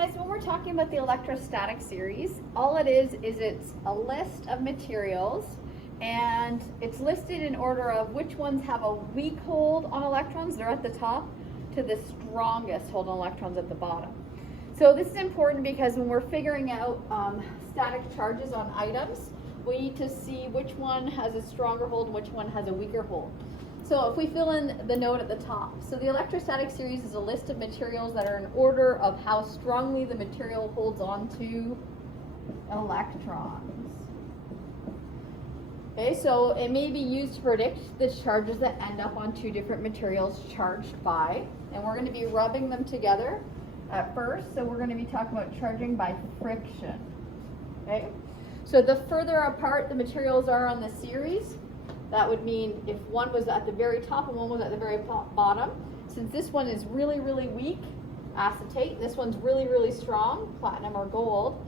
guys, when we're talking about the electrostatic series, all it is it's a list of materials, and it's listed in order of which ones have a weak hold on electrons, they're at the top, to the strongest hold on electrons at the bottom. So this is important because when we're figuring out static charges on items, we need to see which one has a stronger hold and which one has a weaker hold. So if we fill in the note at the top, so the electrostatic series is a list of materials that are in order of how strongly the material holds on to electrons. Okay, so it may be used to predict the charges that end up on two different materials charged by, and we're going to be rubbing them together at first, so we're going to be talking about charging by friction. Okay, so the further apart the materials are on the series, that would mean if one was at the very top and one was at the very bottom. Since this one is really, really weak, acetate, and this one's really, really strong, platinum or gold,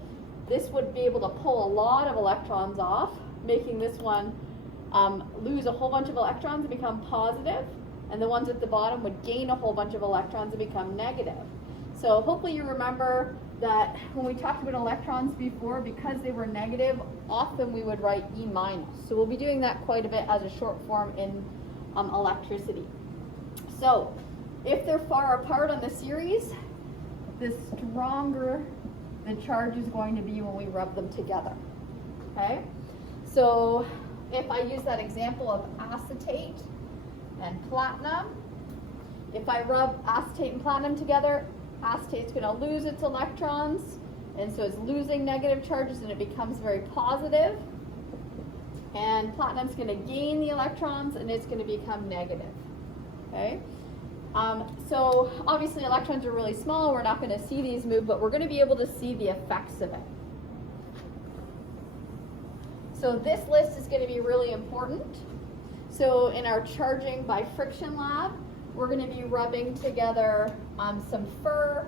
this would be able to pull a lot of electrons off, making this one lose a whole bunch of electrons and become positive, and the ones at the bottom would gain a whole bunch of electrons and become negative. So hopefully you remember that when we talked about electrons before, because they were negative, often we would write E minus. So we'll be doing that quite a bit as a short form in electricity. So if they're far apart on the series, the stronger the charge is going to be when we rub them together. Okay? So if I use that example of acetate and platinum, if I rub acetate and platinum together, acetate's going to lose its electrons, and so it's losing negative charges and it becomes very positive. And platinum's going to gain the electrons and it's going to become negative. Okay? So obviously electrons are really small, we're not going to see these move, but we're going to be able to see the effects of it. So this list is going to be really important. So in our charging by friction lab, we're going to be rubbing together some fur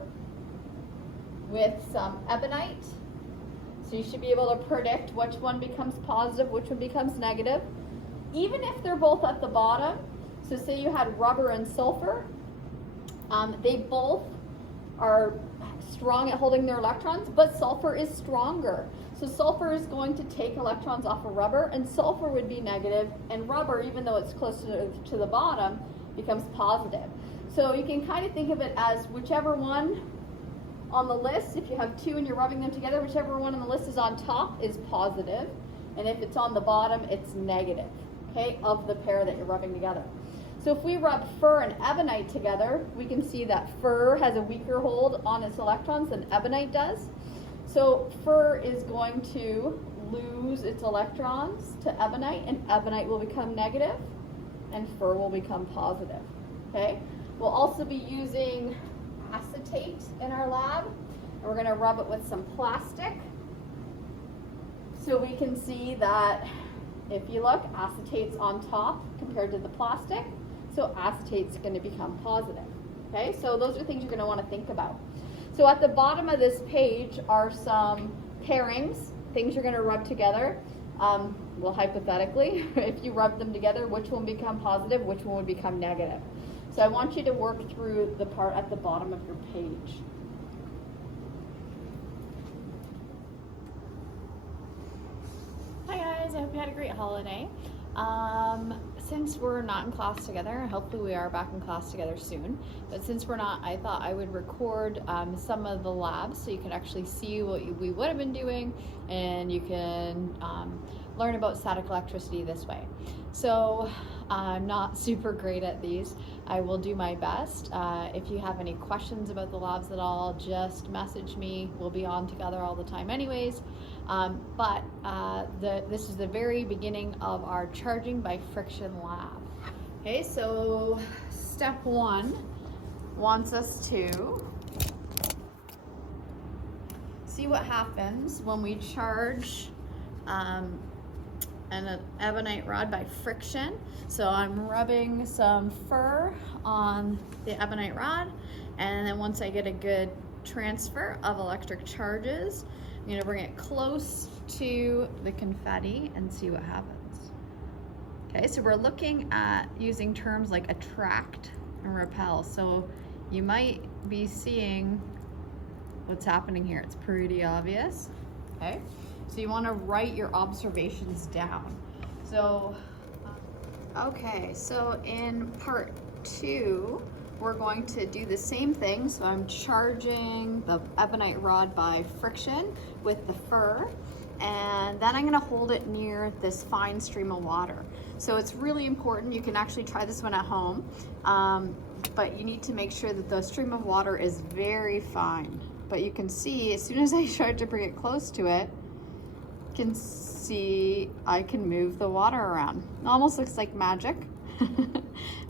with some ebonite. So you should be able to predict which one becomes positive, which one becomes negative. Even if they're both at the bottom, so say you had rubber and sulfur, they both are strong at holding their electrons, but sulfur is stronger. So sulfur is going to take electrons off of rubber, and sulfur would be negative, and rubber, even though it's closer to the bottom, becomes positive. So you can kind of think of it as whichever one on the list, if you have two and you're rubbing them together, whichever one on the list is on top is positive, and if it's on the bottom, it's negative, okay, of the pair that you're rubbing together. So if we rub fur and ebonite together, we can see that fur has a weaker hold on its electrons than ebonite does. So fur is going to lose its electrons to ebonite, and ebonite will become negative, and fur will become positive. Okay? We'll also be using acetate in our lab, and we're going to rub it with some plastic. So we can see that if you look, acetate's on top compared to the plastic, so acetate's going to become positive. Okay? So those are things you're going to want to think about. So at the bottom of this page are some pairings, things you're going to rub together. Well, hypothetically, if you rub them together, which one would become positive, which one would become negative. So I want you to work through the part at the bottom of your page. Hi guys, I hope you had a great holiday. Since we're not in class together, hopefully we are back in class together soon, but since we're not, I thought I would record some of the labs so you can actually see what we would have been doing, and you can learn about static electricity this way. So I'm not super great at these. I will do my best. If you have any questions about the labs at all, just message me. We'll be on together all the time anyways. This is the very beginning of our charging by friction lab. Okay, so step one wants us to see what happens when we charge an ebonite rod by friction. So I'm rubbing some fur on the ebonite rod, and then once I get a good transfer of electric charges, I'm going to bring it close to the confetti and see what happens. Okay, so we're looking at using terms like attract and repel. So you might be seeing what's happening here. It's pretty obvious. Okay, so you want to write your observations down. So, okay, so in part 2, we're going to do the same thing. So I'm charging the ebonite rod by friction with the fur, and then I'm going to hold it near this fine stream of water. So it's really important. You can actually try this one at home, but you need to make sure that the stream of water is very fine. But you can see as soon as I start to bring it close to it, you can see I can move the water around. It almost looks like magic,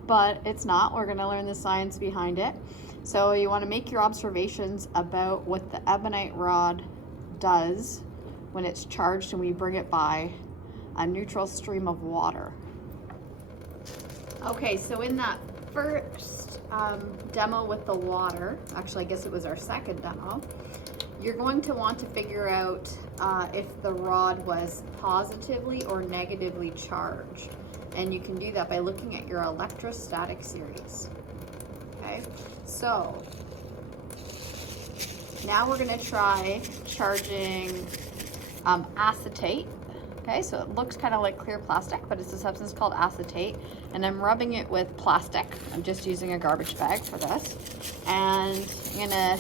but it's not. We're going to learn the science behind it. So you want to make your observations about what the ebonite rod does when it's charged and we bring it by a neutral stream of water. Okay, so in that first demo with the water, actually I guess it was our second demo, you're going to want to figure out if the rod was positively or negatively charged. And you can do that by looking at your electrostatic series. Okay, so now we're going to try charging acetate. Okay, so it looks kind of like clear plastic, but it's a substance called acetate, and I'm rubbing it with plastic. I'm just using a garbage bag for this, and I'm gonna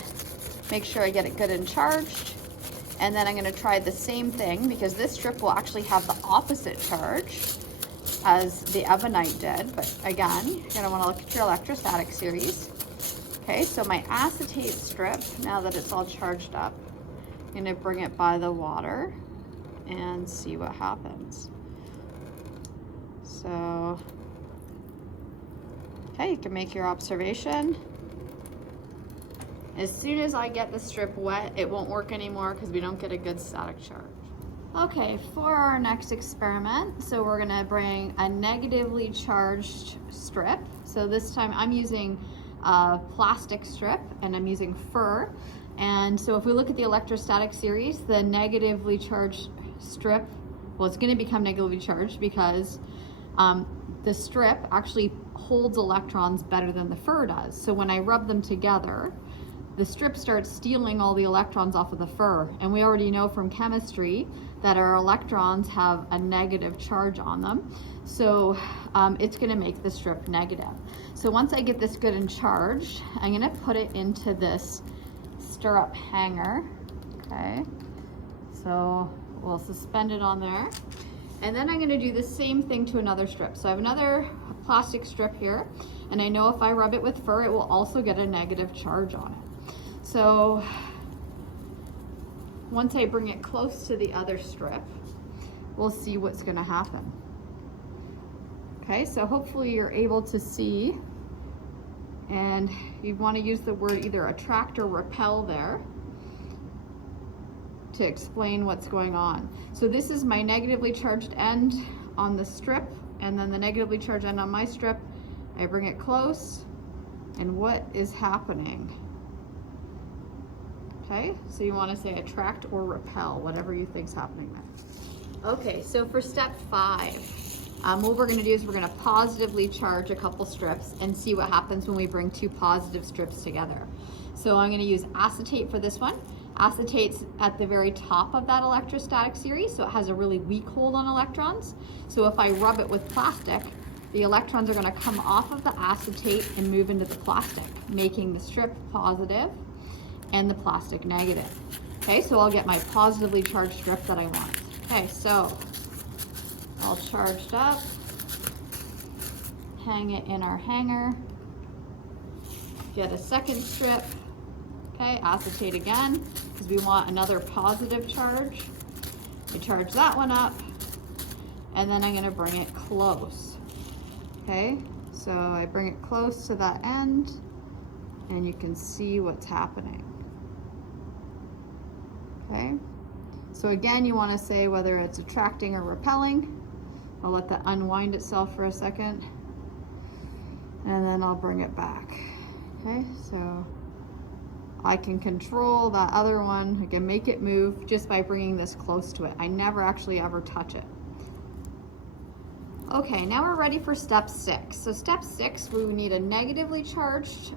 make sure I get it good and charged, and then I'm gonna try the same thing, because this strip will actually have the opposite charge as the ebonite did, but again, you're gonna wanna look at your electrostatic series. Okay, so my acetate strip, now that it's all charged up, I'm gonna bring it by the water and see what happens. So, okay, you can make your observation. As soon as I get the strip wet, it won't work anymore because we don't get a good static charge. Okay, for our next experiment, so we're gonna bring a negatively charged strip. So this time I'm using a plastic strip and I'm using fur. And so if we look at the electrostatic series, the negatively charged strip, well, it's going to become negatively charged because the strip actually holds electrons better than the fur does. So when I rub them together, the strip starts stealing all the electrons off of the fur. And we already know from chemistry that our electrons have a negative charge on them. So it's going to make the strip negative. So once I get this good and charged, I'm going to put it into this stirrup hanger. Okay, so we'll suspend it on there, and then I'm going to do the same thing to another strip. So I have another plastic strip here, and I know if I rub it with fur, it will also get a negative charge on it. So once I bring it close to the other strip, we'll see what's going to happen. Okay, so hopefully you're able to see, and you want to use the word either attract or repel there to explain what's going on. So this is my negatively charged end on the strip, and then the negatively charged end on my strip. I bring it close, and what is happening? Okay, so you want to say attract or repel, whatever you think's happening there. Okay, so for step 5, what we're going to do is we're going to positively charge a couple strips and see what happens when we bring 2 positive strips together. So I'm going to use acetate for this one. Acetate's at the very top of that electrostatic series, so it has a really weak hold on electrons. So if I rub it with plastic, the electrons are going to come off of the acetate and move into the plastic, making the strip positive and the plastic negative. Okay, so I'll get my positively charged strip that I want. Okay, so all charged up, hang it in our hanger, get a second strip. Okay, acetate again, because we want another positive charge. We charge that one up, and then I'm going to bring it close. Okay, so I bring it close to that end, and you can see what's happening. Okay, so again, you want to say whether it's attracting or repelling. I'll let that unwind itself for a second, and then I'll bring it back. Okay, so I can control that other one. I can make it move just by bringing this close to it. I never actually ever touch it. Okay, now we're ready for step 6. So step 6, we need a negatively charged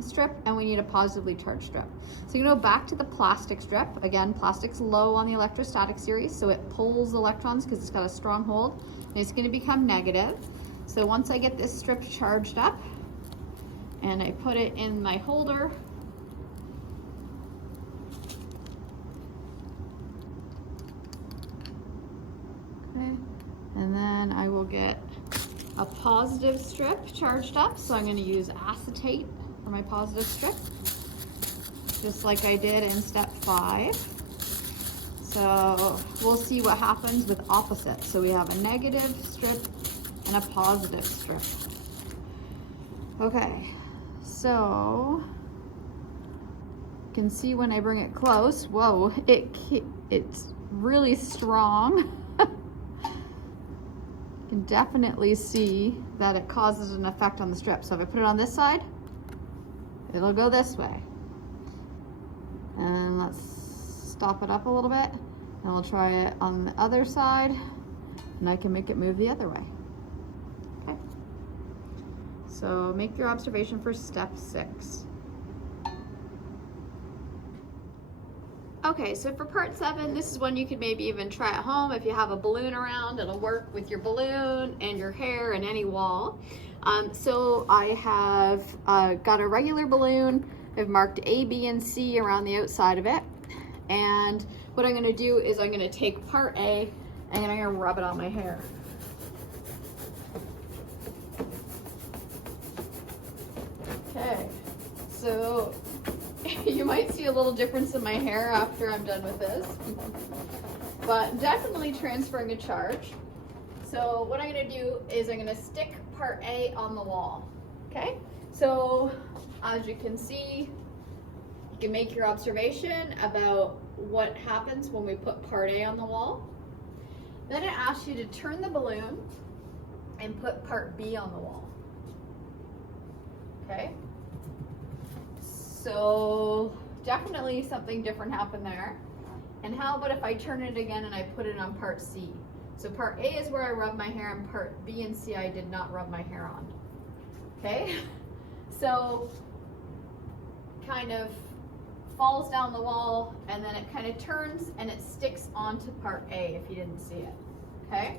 strip and we need a positively charged strip. So you go back to the plastic strip. Again, plastic's low on the electrostatic series, so it pulls electrons because it's got a strong hold, and it's going to become negative. So once I get this strip charged up and I put it in my holder, okay, and then I will get a positive strip charged up. So I'm going to use acetate for my positive strip, just like I did in step 5. So we'll see what happens with opposites. So we have a negative strip and a positive strip. Okay, so you can see when I bring it close, whoa, it's really strong. You can definitely see that it causes an effect on the strip. So if I put it on this side, it'll go this way. And let's stop it up a little bit, and we'll try it on the other side, and I can make it move the other way. Okay. So make your observation for step 6. Okay, so for part 7, this is one you could maybe even try at home. If you have a balloon around, it'll work with your balloon and your hair and any wall. So I have got a regular balloon. I've marked A, B, and C around the outside of it. And what I'm gonna do is I'm gonna take part A and I'm gonna rub it on my hair. Okay, so you might see a little difference in my hair after I'm done with this, but definitely transferring a charge. So what I'm gonna do is I'm gonna stick part A on the wall, okay? So as you can see, you can make your observation about what happens when we put part A on the wall. Then it asks you to turn the balloon and put part B on the wall, okay? So definitely something different happened there. And how about if I turn it again and I put it on part C? So part A is where I rub my hair, and part B and C I did not rub my hair on. Okay? So kind of falls down the wall, and then it kind of turns and it sticks onto part A if you didn't see it. Okay?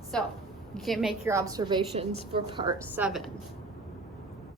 So you can make your observations for part 7.